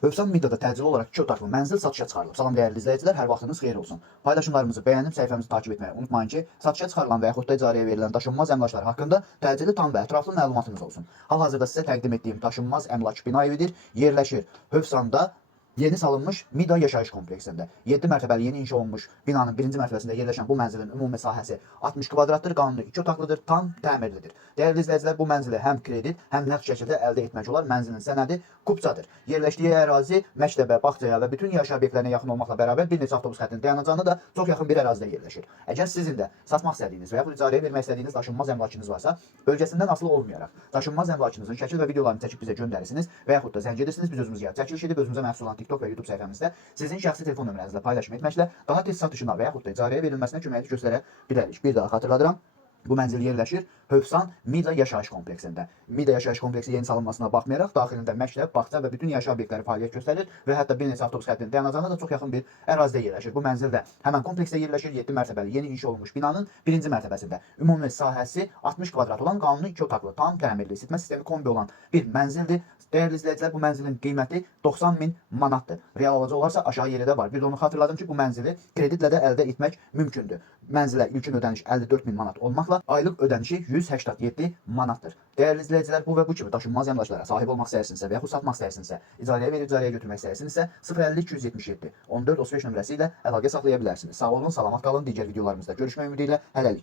Hövsan Mediada təcili olaraq 2 otaqlı mənzil satışa çıxarılıb. Salam dəyərli izləyicilər, hər vaxtınız xeyir olsun. Paylaşımlarımızı bəyənib səhifəmizi takib etməyi unutmayın ki, satışa çıxarılan və yaxud da icarəyə verilən daşınmaz əmlaklar haqqında təcili, tam və ətraflı məlumatınız olsun. Hal-hazırda sizə təqdim etdiyim daşınmaz əmlak bina evidir. Yerləşir Hövsanda, yeni salınmış Mida yaşayış kompleksində. 7 mərtəbəli yeni inşa olunmuş binanın 1-ci mərtəbəsində yerləşən bu mənzilin ümumi sahəsi 60 kvadratdır, qanuni 2 otaqlıdır, tam təmirlidir. Dəyərli izləyicilər, bu mənzili həm kredit, həm nəqd şəkildə əldə etmək olar. Mənzilin sənədi kupçadır. Yerləşdiyi ərazi məktəbə, bağçaya və bütün yaşayış obyektlərinə yaxın olmaqla bərabər bir neçə avtobus xəttinin dayanacağına da çox yaxın bir ərazidə yerləşir. Əgər sizin də satmaq istədiyiniz və yaxud icarəyə vermək istədiyiniz daşınmaz əmlakınız varsa, bölgəsindən asılı olmayaraq daşınmaz əmlakınızın şəkil və videolarını çəkib bizə göndərirsiniz və yaxud da zəng edirsiniz, biz özümüz gəlib çəkiliş edib özümüzə məxsus olan TikTok və YouTube səhifəmizdə sizin şəxsi telefon nömrənizlə paylaşım etməklə daha tez satışına və yaxud da icarəyə verilməsinə köməklik göstərə bilərik. Bir daha xatırladıram. Bu mənzil yerləşir Hövsan Mida yaşayış kompleksində. Mida yaşayış kompleksi yeni salınmasına baxmayaraq, daxilində məktəb, bağça və bütün yaşayış obyektləri fəaliyyət göstərir və hətta bir neçə avtobus xəttinin dayanacağına da çox yaxın bir ərazidə yerləşir. Bu mənzil də həmən kompleksdə yerləşir, 7 mərtəbəli yeni inşa olunmuş binanın 1-ci mərtəbəsində. Ümumi sahəsi 60 kvadrat olan, qanuni 2 otaqlı, tam təmirli, isitmə sistemi kombi olan bir mənzildir. Dəyərli izləyicilər, bu mənzilin qiyməti 90.000 manatdır. Real alıcı olarsa aşağı yeri də var. Bir də onu xatırladım ki, bu mənzili kreditlə də əldə etmək mümkündür. Mənzilə ilkin ödəniş 54.000 manat olmaqla aylıq ödənişi 187 manatdır. Dəyərli izləyicilər, bu və bu kimi daşınmaz əmlaklara sahib olmaq istəyirsinizsə və yaxud satmaq istəyirsinizsə, icarəyə verib icarəyə götürmək istəyirsinizsə 050 277 14 35 nömrəsi ilə əlaqə saxlaya bilərsiniz. Sağ olun, salamat qalın. Digər videolarımızda görüşmək ümidi ilə hələlik.